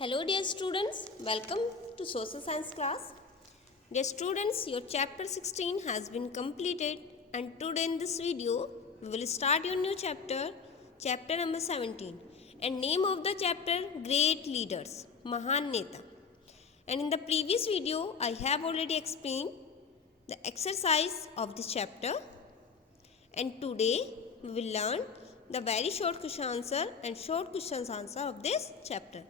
Hello dear students, welcome to social science class. Dear students, your chapter 16 has been completed and today in this video we will start your new chapter number 17, and name of the chapter Great Leaders, Mahan Neta. And in the previous video I have already explained the exercise of this chapter, and today we will learn the very short question answer and short questions answer of this chapter.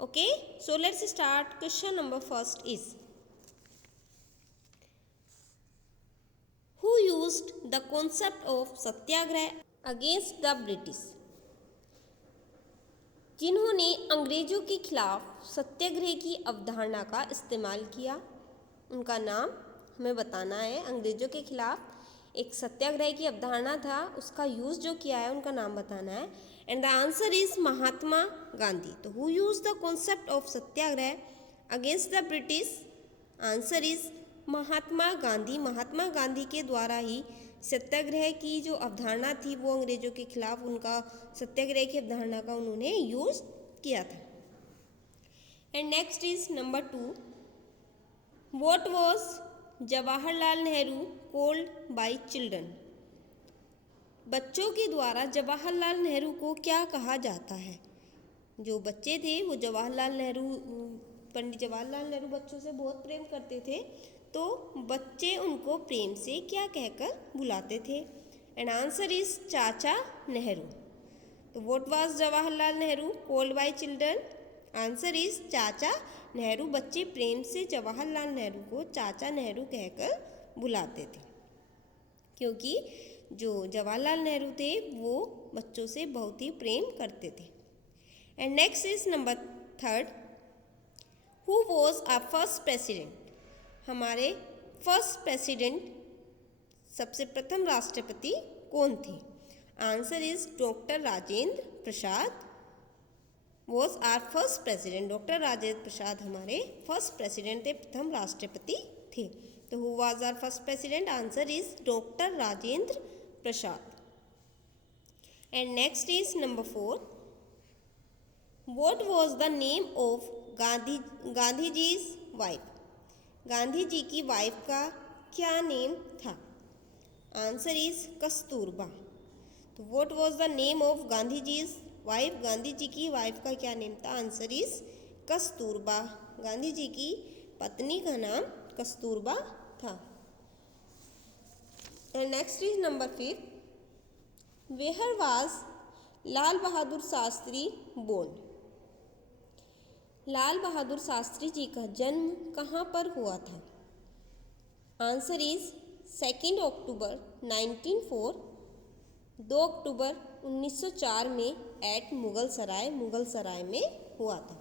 Okay, so let's start. Question number first is, who used the concept of satyagraha against the British? जिन्होंने अंग्रेजों के खिलाफ सत्याग्रह की अवधारणा का इस्तेमाल किया, उनका नाम हमें बताना है। अंग्रेजों के खिलाफ एक सत्याग्रह की अवधारणा था, उसका यूज़ जो किया है उनका नाम बताना है। And the answer is Mahatma Gandhi. तो who use the concept of satyagraha against the British? Answer is Mahatma Gandhi. Mahatma Gandhi के द्वारा ही सत्याग्रह की जो अवधारणा थी वो अंग्रेजों के खिलाफ उनका सत्याग्रह की अवधारणा का उन्होंने यूज किया था। And next is number 2, what was Jawaharlal Nehru called by children? बच्चों के द्वारा जवाहरलाल नेहरू को क्या कहा जाता है? जो बच्चे थे वो पंडित जवाहरलाल नेहरू बच्चों से बहुत प्रेम करते थे, तो बच्चे उनको प्रेम से क्या कहकर बुलाते थे? एंड आंसर इज चाचा नेहरू। तो what was Jawaharlal Nehru called by children? Answer is चाचा नेहरू। बच्चे प्रेम से जवाहरलाल नेहरू को चाचा नेहरू कहकर बुलाते थे, क्योंकि जो जवाहरलाल नेहरू थे वो बच्चों से बहुत ही प्रेम करते थे। And next is number 3, who was our first president? हमारे फर्स्ट प्रेसिडेंट, सबसे प्रथम राष्ट्रपति कौन थे? Answer is doctor Rajendra Prasad was our first president. Doctor Rajendra Prasad हमारे फर्स्ट प्रेसिडेंट थे, प्रथम राष्ट्रपति थे। तो who was our first president? Answer is doctor Rajendra Prasad. And next is number 4, what was the name of Gandhi ji's wife? Gandhi ji की वाइफ का क्या नेम था? Answer is Kasturba. तो what was the name of Gandhi ji's wife? Gandhi ji की वाइफ का क्या नेम था? Answer is Kasturba. गांधी जी की पत्नी का नाम कस्तूरबा था। And next is number 5, where was Lal Bahadur Shastri born? Lal Bahadur Shastri ji का जन्म कहाँ पर हुआ था? आंसर इज 2 अक्टूबर 1904, 2 अक्टूबर 1904 में एट मुगल सराय में हुआ था।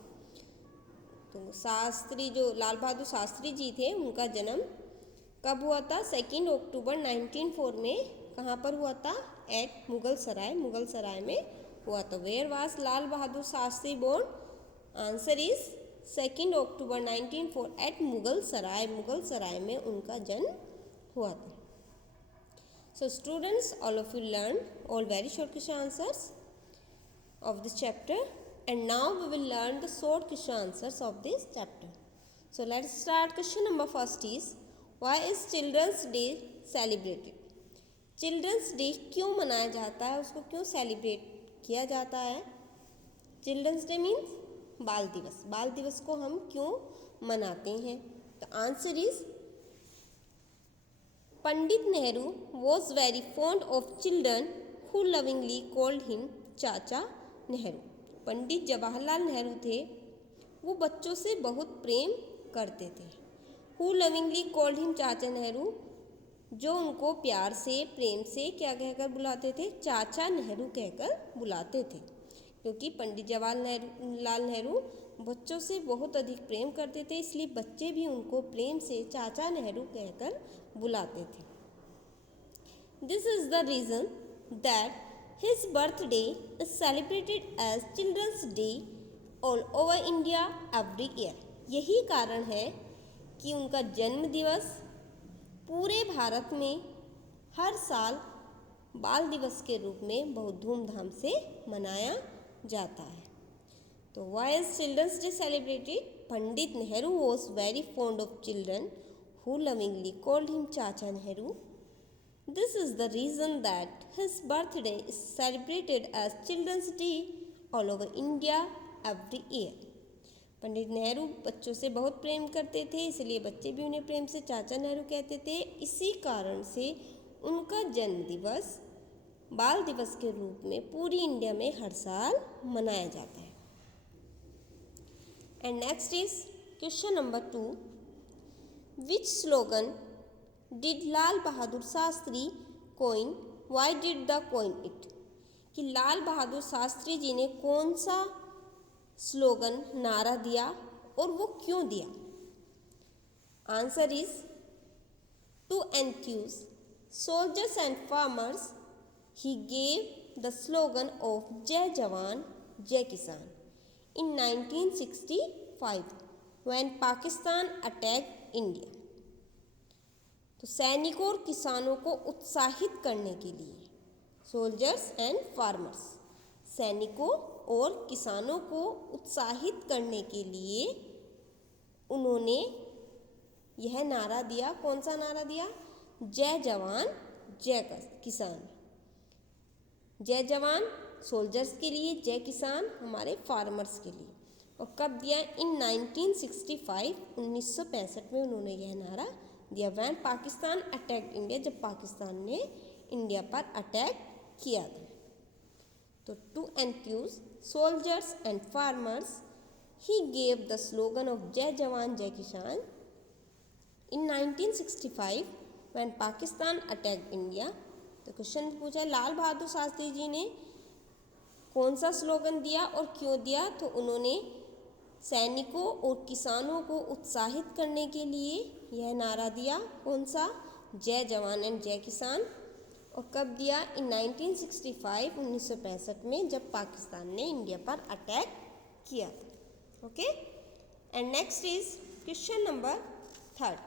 तो शास्त्री जो लाल बहादुर शास्त्री जी थे उनका जन्म कब हुआ था? 2 अक्टूबर 1904 में कहाँ पर हुआ था? एट मुगल सराय में हुआ था। Where was Lal Bahadur Shastri born? Answer is 2 October 1904 at Mughal Sarai में उनका जन्म हुआ था। So students, all of you learned all very short question answers of this chapter, and now we will learn the short question answers of this chapter. So let's start. Question number first is, why is Children's Day celebrated? Children's Day क्यों मनाया जाता है, उसको क्यों celebrate किया जाता है? Children's Day means बाल दिवस। बाल दिवस को हम क्यों मनाते हैं? तो answer is, Pandit Nehru was very fond of children who lovingly called him चाचा नेहरू। पंडित जवाहरलाल नेहरू थे, वो बच्चों से बहुत प्रेम करते थे। हु लविंगली कॉल्ड हिम चाचा नेहरू, जो उनको प्यार से प्रेम से क्या कहकर बुलाते थे? चाचा नेहरू कहकर बुलाते थे, क्योंकि पंडित जवाहरलाल नेहरू बच्चों से बहुत अधिक प्रेम करते थे, इसलिए बच्चे भी उनको प्रेम से चाचा नेहरू कहकर बुलाते थे। This is the reason that his birthday is celebrated as children's day all over India every year. यही कारण है कि उनका जन्म दिवस पूरे भारत में हर साल बाल दिवस के रूप में बहुत धूमधाम से मनाया जाता है। तो why is Children's Day celebrated? Pandit Nehru was very fond of children who lovingly called him Chacha Nehru. This is the reason that his birthday is celebrated as Children's Day all over India every year. Pandit Nehru बच्चों से बहुत प्रेम करते थे, इसलिए बच्चे भी उन्हें प्रेम से चाचा नेहरू कहते थे। इसी कारण से उनका जन्म दिवस बाल दिवस के रूप में पूरी इंडिया में हर साल मनाया जाता है। And next is question number 2, which slogan did Lal Bahadur Shastri coin, why did the coin it? कि लाल बहादुर शास्त्री जी ने कौन सा स्लोगन नारा दिया और वो क्यों दिया? Answer is to enthuse soldiers and farmers he gave the slogan of Jai Jawan, Jai Kisan in 1965 when Pakistan attacked India. तो सैनिकों और किसानों को उत्साहित करने के लिए, सोल्जर्स एंड फार्मर्स, सैनिकों और किसानों को उत्साहित करने के लिए उन्होंने यह नारा दिया। कौन सा नारा दिया? जय जवान जय किसान। जय जवान सोल्जर्स के लिए, जय किसान हमारे फार्मर्स के लिए। और कब दिया? इन 1965 1965 में उन्होंने यह नारा दिया, व्हेन पाकिस्तान अटैक्ड इंडिया, जब पाकिस्तान ने इंडिया पर अटैक किया था। तो to enthuse soldiers and farmers he gave the slogan of Jai Jawan Jai Kisan in 1965 when Pakistan attacked India. तो क्वेश्चन पूछा लाल बहादुर शास्त्री जी ने कौन सा स्लोगन दिया और क्यों दिया? तो उन्होंने सैनिकों और किसानों को उत्साहित करने के लिए यह नारा दिया। कौन सा? जय जवान एंड जय किसान। और कब दिया? इन 1965 1965 में, जब पाकिस्तान ने इंडिया पर अटैक किया था। Okay, and next is question number 3,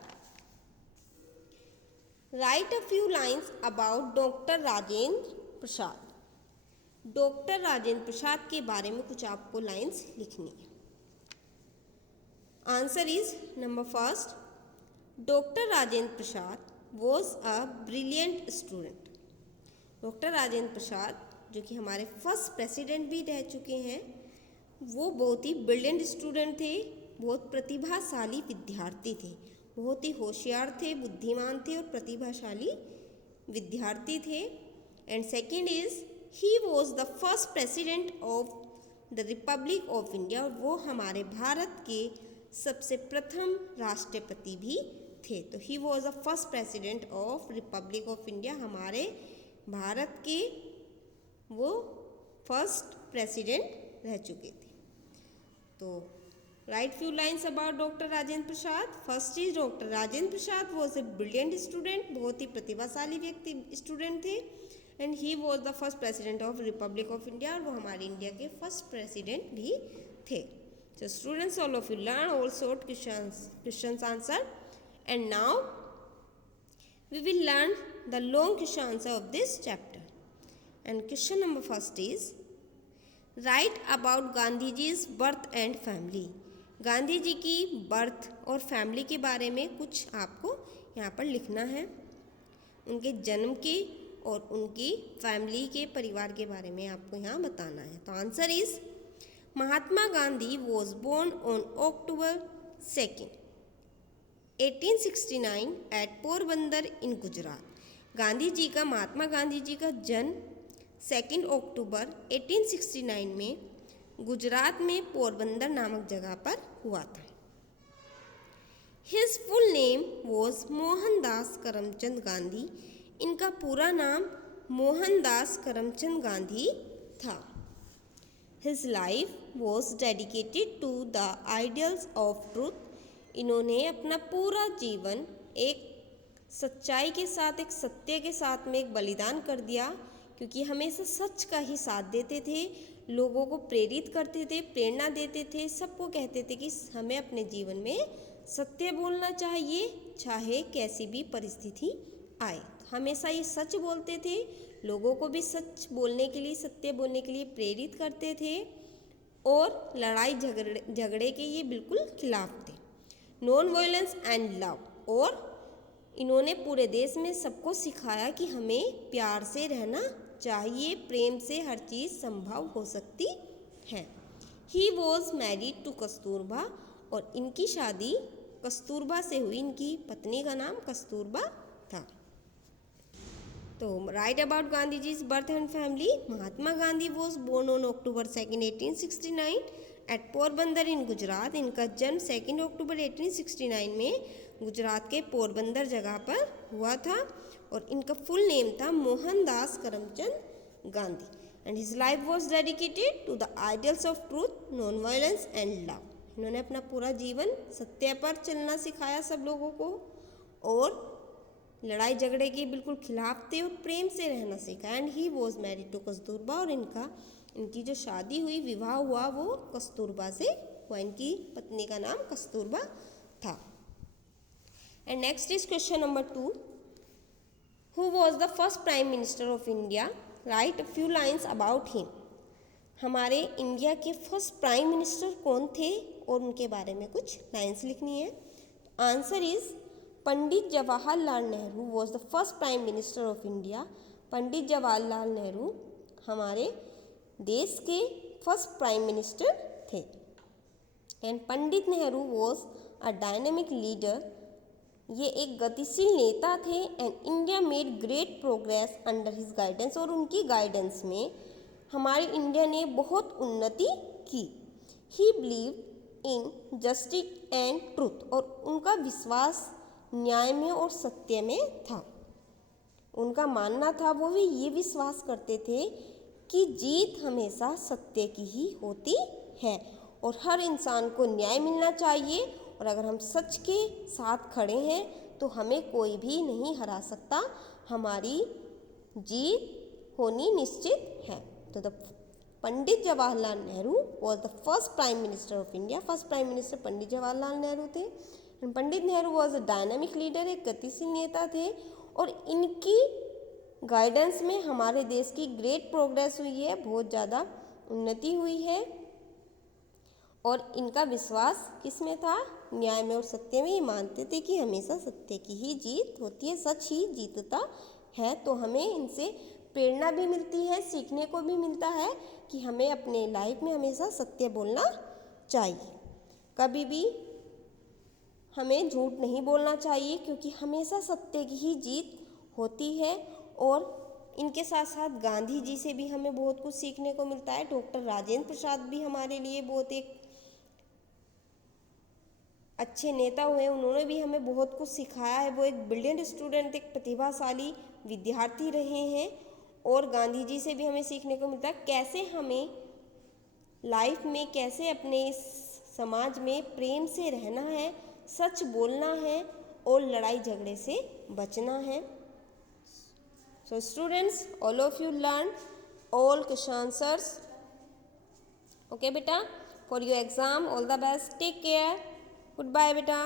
write a few lines about doctor Rajendra Prasad. Doctor Rajendra Prasad के बारे में कुछ आपको लाइन्स लिखनी है। Answer is number 1, doctor Rajendra Prasad was a brilliant student. Doctor Rajendra Prasad जो कि हमारे फर्स्ट प्रेसिडेंट भी रह चुके हैं, वो बहुत ही ब्रिलियंट स्टूडेंट थे, बहुत प्रतिभाशाली विद्यार्थी थे, बहुत ही होशियार थे, बुद्धिमान थे और प्रतिभाशाली विद्यार्थी थे। And second is he was the first president of the Republic of India. वो हमारे भारत के सबसे प्रथम राष्ट्रपति भी थे। तो he was the first president of Republic of India, हमारे भारत के वो फर्स्ट प्रेसिडेंट रह चुके थे। तो right few lines about doctor Rajendra Prasad. First is doctor Rajendra Prasad was a brilliant student, बहुत ही प्रतिभाशाली व्यक्ति स्टूडेंट थे। And he was the first president of Republic of India, और वो हमारे इंडिया के फर्स्ट प्रेसिडेंट भी थे। So students, all of you learn all short questions answer, and now we will learn the long question answer of this chapter. And question number 1 is write about Gandhiji's birth and family. Gandhi ji की birth और family के बारे में कुछ आपको यहाँ पर लिखना है, उनके जन्म के और उनकी फैमिली के परिवार के बारे में आपको यहाँ बताना है। तो answer is Mahatma Gandhi was born on October 2, 1869 at Porbandar in Gujarat. Gandhi ji का, महात्मा गांधी जी का जन्म 2 अक्टूबर 1869 में गुजरात में पोरबंदर नामक जगह पर हुआ था। His full name was Mohandas Karamchand Gandhi. इनका पूरा नाम मोहनदास करमचंद गांधी था। His life was dedicated to the ideals of truth. इन्होंने अपना पूरा जीवन एक सच्चाई के साथ, एक सत्य के साथ में एक बलिदान कर दिया, क्योंकि हमेशा सच का ही साथ देते थे, लोगों को प्रेरित करते थे, प्रेरणा देते थे, सबको कहते थे कि हमें अपने जीवन में सत्य बोलना चाहिए, चाहे कैसी भी परिस्थिति आए। हमेशा ये सच बोलते थे, लोगों को भी सच बोलने के लिए, सत्य बोलने के लिए प्रेरित करते थे। और लड़ाई झगड़े के ये बिल्कुल खिलाफ थे। नॉन वायलेंस एंड लव, और इन्होंने पूरे देश में सबको सिखाया कि हमें प्यार से रहना चाहिए, प्रेम से हर चीज़ संभव हो सकती है। He was married to Kasturba, और इनकी शादी कस्तूरबा से हुई। इनकी पत्नी का नाम कस्तूरबा था। तो write about Gandhi ji's birth and family. Mahatma Gandhi was born on October 2, 1869 at Porbandar in Gujarat. इनका जन्म 2 अक्टूबर 1869 में गुजरात के पोरबंदर जगह पर हुआ था, और इनका फुल नेम था Mohandas Karamchand Gandhi. And his life was dedicated to the ideals of truth, non violence and love. इन्होंने अपना पूरा जीवन सत्य पर चलना सिखाया सब लोगों को, और लड़ाई झगड़े के बिल्कुल खिलाफ थे, और प्रेम से रहना सीखा। And he was married to Kasturba, और इनकी जो शादी हुई, विवाह हुआ, वो कस्तूरबा से हुआ। इनकी पत्नी का नाम कस्तूरबा था। And next is question number 2। Who was the first prime minister of India? Right a few lines about him. हमारे इंडिया के फर्स्ट प्राइम मिनिस्टर कौन थे, और उनके बारे में कुछ लाइन्स लिखनी है। Answer is Pandit Jawaharlal Nehru was the first prime minister of India. Pandit Jawaharlal Nehru हमारे देश के फर्स्ट प्राइम मिनिस्टर थे। And Pandit Nehru was a dynamic leader. ये एक गतिशील नेता थे। And India made great progress under his guidance, और उनकी गाइडेंस में हमारे इंडिया ने बहुत उन्नति की। ही believe in justice and truth, और उनका विश्वास न्याय में और सत्य में था। उनका मानना था, वो भी ये विश्वास करते थे कि जीत हमेशा सत्य की ही होती है, और हर इंसान को न्याय मिलना चाहिए, और अगर हम सच के साथ खड़े हैं तो हमें कोई भी नहीं हरा सकता, हमारी जीत होनी निश्चित है। तो the Pandit Jawaharlal Nehru was the first prime minister of India. First prime minister Pandit Jawaharlal Nehru थे। Pandit Nehru was a dynamic leader, एक गतिशील नेता थे, और इनकी गाइडेंस में हमारे देश की ग्रेट प्रोग्रेस हुई है, बहुत ज़्यादा उन्नति हुई है। और इनका विश्वास किस में था? न्याय में और सत्य में। ये मानते थे कि हमेशा सत्य की ही जीत होती है, सच ही जीतता है। तो हमें इनसे प्रेरणा भी मिलती है, सीखने को भी मिलता है कि हमें अपने लाइफ में हमेशा सत्य बोलना चाहिए। कभी भी हमें झूठ नहीं बोलना चाहिए, क्योंकि हमेशा सत्य की ही जीत होती है। और इनके साथ साथ गांधी जी से भी हमें बहुत कुछ सीखने को मिलता है। डॉक्टर राजेंद्र प्रसाद भी हमारे लिए बहुत एक अच्छे नेता हुए, उन्होंने भी हमें बहुत कुछ सिखाया है। वो एक ब्रिलियंट स्टूडेंट, एक प्रतिभाशाली विद्यार्थी रहे हैं। और गांधी जी से भी हमें सीखने को मिलता है कैसे हमें लाइफ में, कैसे अपने इस समाज में प्रेम से रहना है, सच बोलना है, और लड़ाई झगड़े से बचना है। So students, all of you learn all question answers. Okay beta, for your exam all the best. Take care. Goodbye beta.